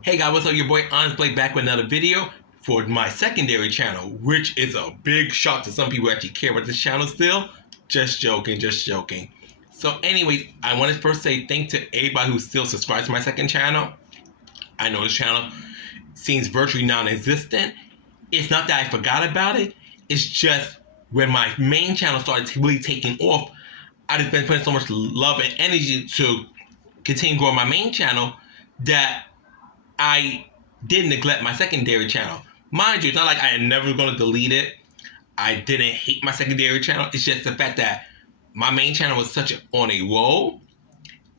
Hey guys, what's up? Your boy Onyxe back with another video for my secondary channel, which is a big shock to some people who actually care about this channel still. Just joking, just joking. So anyways, I want to first say thanks to everybody who still subscribes to my second channel. I know this channel seems virtually non-existent. It's not that I forgot about it. It's just when my main channel started really taking off, I just been putting so much love and energy to continue growing my main channel that I did neglect my secondary channel. Mind you, it's not like I am never going to delete it. I didn't hate my secondary channel. It's just the fact that my main channel was on a roll.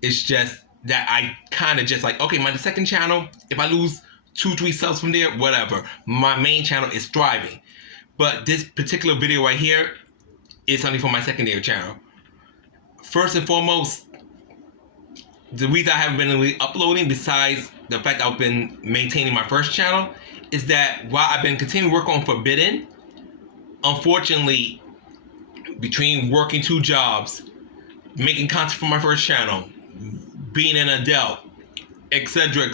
It's just that I kind of just like, okay, my second channel, if I lose 2-3 subs from there, whatever. My main channel is thriving. But this particular video right here is something for my secondary channel. First and foremost, the reason I haven't been really uploading, besides the fact I've been maintaining my first channel, is that while I've been continuing to work on Forbidden, unfortunately, between working 2 jobs, making content for my first channel, being an adult, etc.,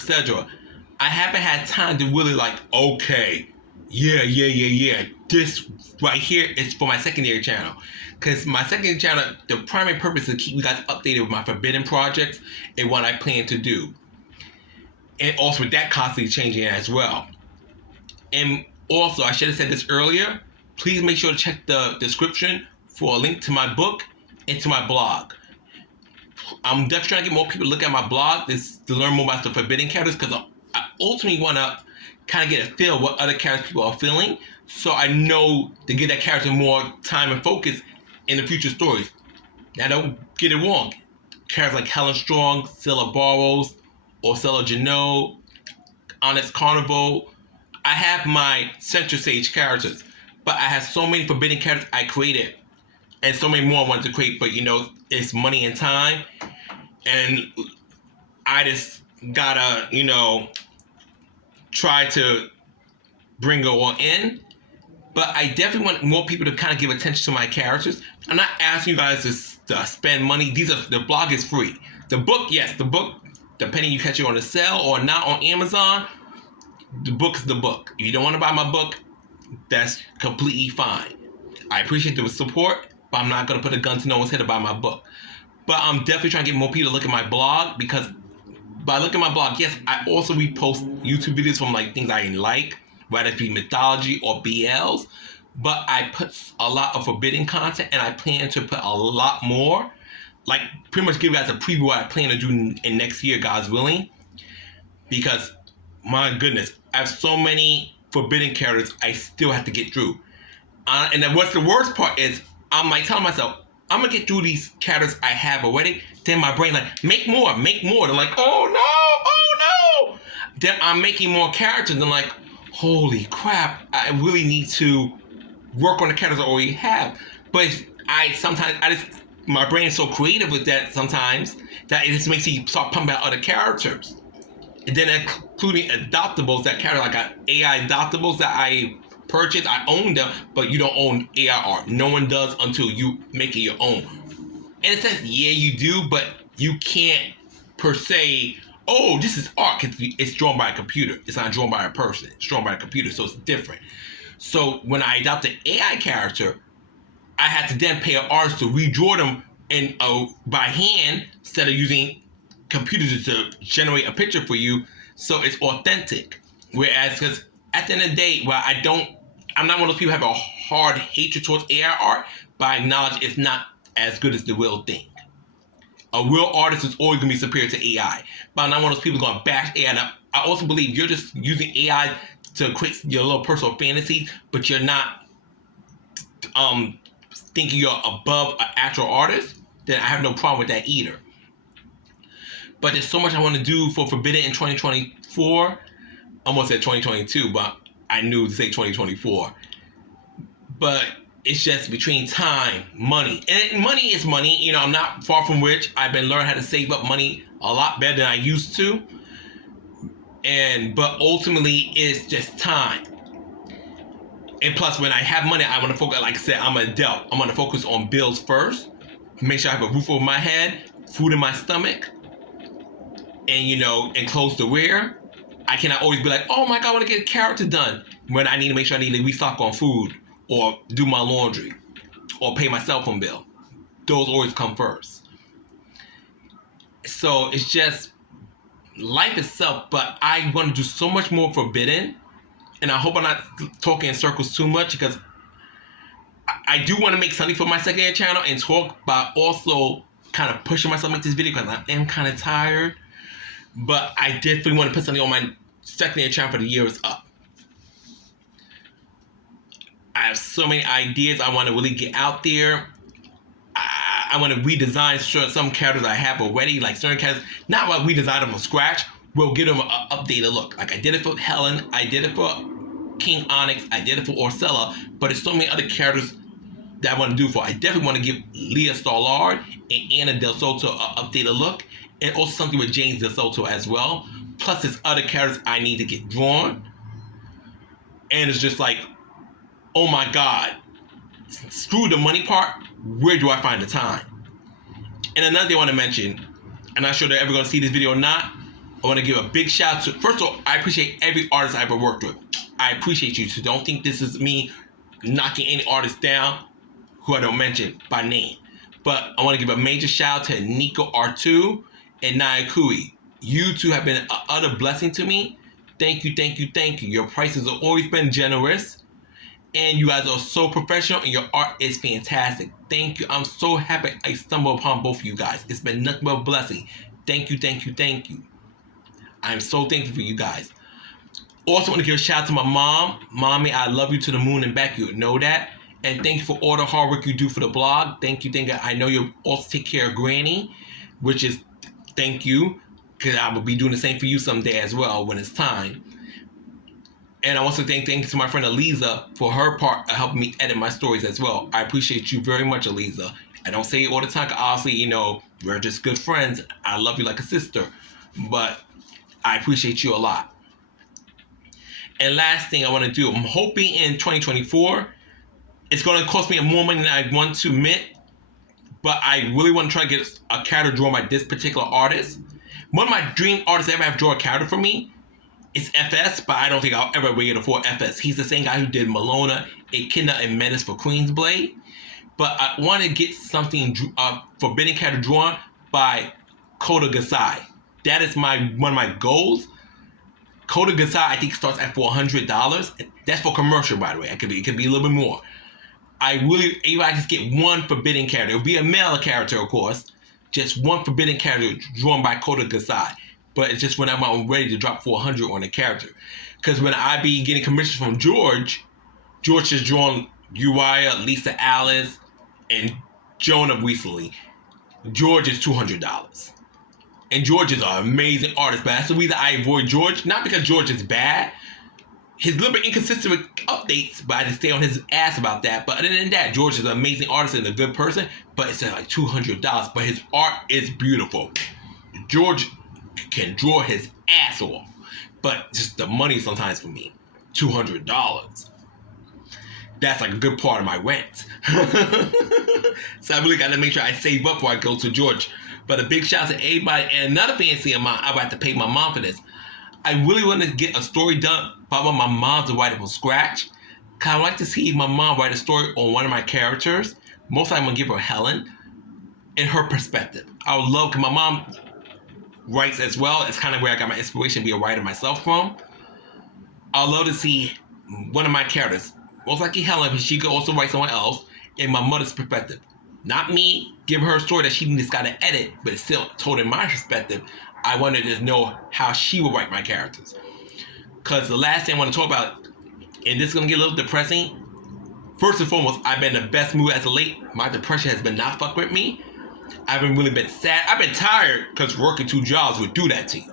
I haven't had time to really like, okay, yeah, this right here is for my secondary channel. Because my secondary channel, the primary purpose is to keep you guys updated with my Forbidden projects and what I plan to do. And also with that constantly changing as well. And also, I should have said this earlier, please make sure to check the description for a link to my book and to my blog. I'm definitely trying to get more people to look at my blog to learn more about the Forbidden characters, because I ultimately want to kind of get a feel of what other characters people are feeling, so I know to give that character more time and focus in the future stories. Now, don't get it wrong. Characters like Helen Strong, Scylla Barrows, Ursula Janot, Onyxe Carnival. I have my Central Sage characters, but I have so many Forbidden characters I created, and so many more I wanted to create, but it's money and time, and I just gotta, try to bring it all in. But I definitely want more people to kind of give attention to my characters. I'm not asking you guys to spend money. The blog is free. The book, yes, depending you catch it on a sale or not on Amazon, the book's the book. If you don't want to buy my book, that's completely fine. I appreciate the support, but I'm not going to put a gun to no one's head to buy my book. But I'm definitely trying to get more people to look at my blog, because by looking at my blog, yes, I also repost YouTube videos from like things I like, whether it be mythology or BLs, but I put a lot of Forbidden content, and I plan to put a lot more, like pretty much give you guys a preview of what I plan to do in next year, God's willing, because my goodness, I have so many Forbidden characters I still have to get through. And then what's the worst part is, I'm like telling myself, I'm gonna get through these characters I have already. Then my brain like, make more. They're like, oh no. Then I'm making more characters, and I'm like, holy crap, I really need to work on the characters I already have. But my brain is so creative with that sometimes that it just makes me start pumping out other characters. And then including adoptables, that character, I got AI adoptables that I purchased. I own them, but you don't own AI art. No one does until you make it your own. In a sense, yeah, you do, but you can't per se, oh, this is art, because it's drawn by a computer. It's not drawn by a person. It's drawn by a computer, so it's different. So when I adopted an AI character, I had to then pay an artist to redraw them by hand instead of using computers to generate a picture for you, so it's authentic. Whereas, because at the end of the day, I'm not one of those people who have a hard hatred towards AI art, but I acknowledge it's not as good as the real thing. A real artist is always going to be superior to AI. But I'm not one of those people going to bash AI. Now, I also believe you're just using AI to create your little personal fantasy, but you're not thinking you're above an actual artist, then I have no problem with that either. But there's so much I want to do for Forbidden in 2024. I almost said 2022, but I knew to say 2024. But it's just between time, money. And money is money. I'm not far from rich. I've been learning how to save up money a lot better than I used to. But ultimately, it's just time. And plus, when I have money, I want to focus, like I said, I'm an adult. I'm going to focus on bills first. Make sure I have a roof over my head, food in my stomach, and, and clothes to wear. I cannot always be like, oh my God, I want to get a character done when I need to make sure I need to restock on food or do my laundry or pay my cell phone bill. Those always come first. So it's just life itself, but I want to do so much more Forbidden, and I hope I'm not talking in circles too much, because I do want to make something for my secondary channel and talk, but also kind of pushing myself to make this video because I am kind of tired. But I definitely want to put something on my secondary channel for the year is up. I have so many ideas I want to really get out there. I want to redesign some characters I have already, like certain characters. Not like redesign them from scratch. We'll give them an updated look. Like I did it for Helen, I did it for King Onyxe, I did it for Ursula, but there's so many other characters that I want to do for. I definitely want to give Leah Starlard and Anna Del Soto an updated look, and also something with James Del Soto as well. Plus, there's other characters I need to get drawn, and it's just like, oh my God, screw the money part. Where do I find the time? And another thing I want to mention, I'm not sure they're ever going to see this video or not. I want to give a big shout out to, first of all, I appreciate every artist I've ever worked with. I appreciate you, so don't think this is me knocking any artist down who I don't mention by name. But I want to give a major shout out to Nico R2 and Naya Kui. You two have been an utter blessing to me. Thank you, thank you, thank you. Your prices have always been generous. And you guys are so professional, and your art is fantastic. Thank you. I'm so happy I stumbled upon both of you guys. It's been nothing but a blessing. Thank you, thank you, thank you. I'm so thankful for you guys. Also want to give a shout out to my mom. Mommy, I love you to the moon and back. You know that. And thank you for all the hard work you do for the blog. Thank you, thank you. I know you'll also take care of Granny, which is thank you, because I will be doing the same for you someday as well when it's time. And I want to thank you to my friend Eliza for her part of helping me edit my stories as well. I appreciate you very much, Eliza. I don't say it all the time, because obviously, you know, we're just good friends. I love you like a sister. But I appreciate you a lot. And last thing I want to do, I'm hoping in 2024, it's going to cost me more money than I want to admit, but I really want to try to get a character drawn by this particular artist. One of my dream artists ever have drawn a character for me is FS, but I don't think I'll ever be able to afford FS. He's the same guy who did Malona, Echidna, and Menace for Queensblade. But I want to get something Forbidden character drawn by Kota Gasai. That is one of my goals. Kota Gasai, I think, starts at $400. That's for commercial, by the way. It could be a little bit more. If I just get one Forbidden character, it would be a male character, of course. Just one Forbidden character drawn by Kota Gasai. But it's just when I'm ready to drop 400 on a character. Because when I be getting commissions from George has drawn Uriah, Lisa Alice, and Jonah recently. George is $200. And George is an amazing artist, but that's the reason I avoid George. Not because George is bad. He's a little bit inconsistent with updates, but I just stay on his ass about that. But other than that, George is an amazing artist and a good person, but it's like $200. But his art is beautiful. George can draw his ass off, but just the money sometimes for me, $200. That's like a good part of my rent. So I really got to make sure I save up before I go to George. But a big shout out to everybody. And another fancy amount, I would have to pay my mom for this. I really want to get a story done by my mom to write it from scratch. Because I would like to see my mom write a story on one of my characters. Most of the time I'm going to give her Helen in her perspective. I would love, because my mom writes as well. It's kind of where I got my inspiration to be a writer myself from. I'd love to see one of my characters, most likely Helen, but she could also write someone else, in my mother's perspective. Not me give her a story that she just got to edit, but it's still told in my perspective. I wanted to know how she would write my characters. Because the last thing I want to talk about, and this is going to get a little depressing. First and foremost, I've been in the best mood as of late. My depression has been not fuck with me. I haven't really been sad. I've been tired because working 2 jobs would do that to you.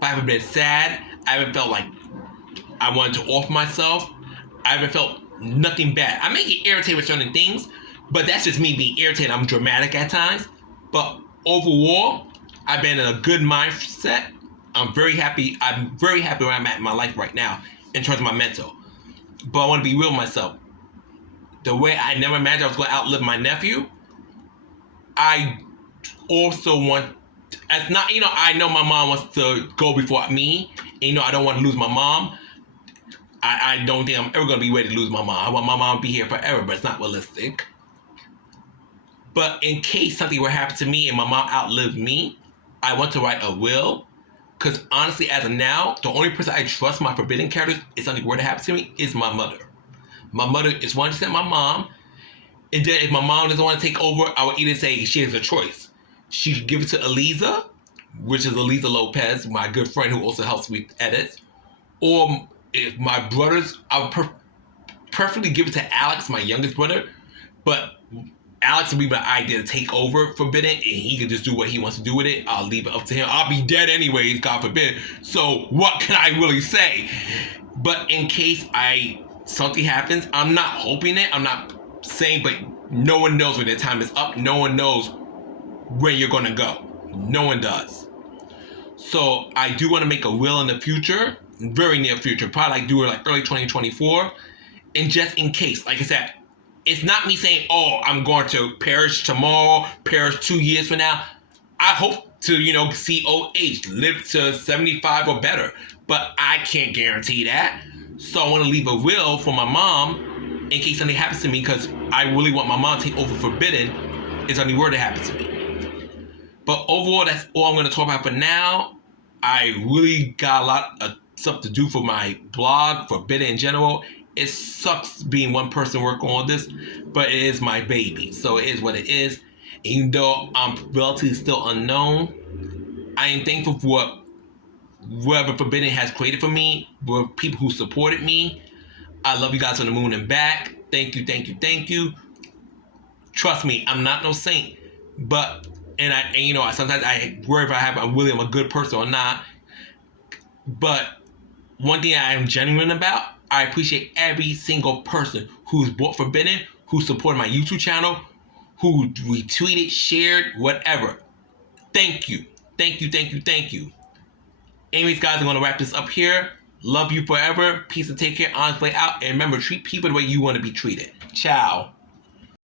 But I haven't been sad. I haven't felt like I wanted to off myself. I haven't felt nothing bad. I may get irritated with certain things, but that's just me being irritated. I'm dramatic at times. But overall, I've been in a good mindset. I'm very happy. I'm very happy where I'm at in my life right now in terms of my mental. But I want to be real with myself. The way I never imagined I was going to outlive my nephew, I also want As not, I know my mom wants to go before me. And, I don't want to lose my mom. I don't think I'm ever going to be ready to lose my mom. I want my mom to be here forever, but it's not realistic. But in case something were to happen to me and my mom outlived me, I want to write a will. Because honestly, as of now, the only person I trust my forbidden characters if something were to happen to me is my mother. My mother is 100% my mom. And then if my mom doesn't want to take over, I would either say she has a choice. She could give it to Eliza, which is Eliza Lopez, my good friend who also helps me edit. Or if my brothers, I would preferably give it to Alex, my youngest brother. But Alex would be my idea to take over Forbidden, and he can just do what he wants to do with it. I'll leave it up to him. I'll be dead anyways, God forbid. So what can I really say? But in case something happens, I'm not hoping it. I'm not saying, but no one knows when their time is up. No one knows when you're going to go. No one does. So I do want to make a will in the future, very near future, probably do it like early 2024. And just in case, like I said, it's not me saying, oh, I'm going to perish tomorrow, perish 2 years from now. I hope to, see old age, live to 75 or better. But I can't guarantee that. So I want to leave a will for my mom in case something happens to me, because I really want my mom to take over Forbidden if something were to happen to me. But overall, that's all I'm going to talk about for now. I really got a lot of stuff to do for my blog, Forbidden in general. It sucks being one person working on this, but it is my baby, so it is what it is. Even though I'm relatively still unknown, I am thankful for whatever Forbidden has created for me, for people who supported me. I love you guys on the moon and back. Thank you, thank you, thank you. Trust me, I'm not no saint, but sometimes I worry if I'm really a good person or not. But one thing I am genuine about, I appreciate every single person who's bought Forbidden, who supported my YouTube channel, who retweeted, shared, whatever. Thank you. Thank you, thank you, thank you. Anyways, guys, I'm going to wrap this up here. Love you forever. Peace and take care. Honestly out. And remember, treat people the way you want to be treated. Ciao.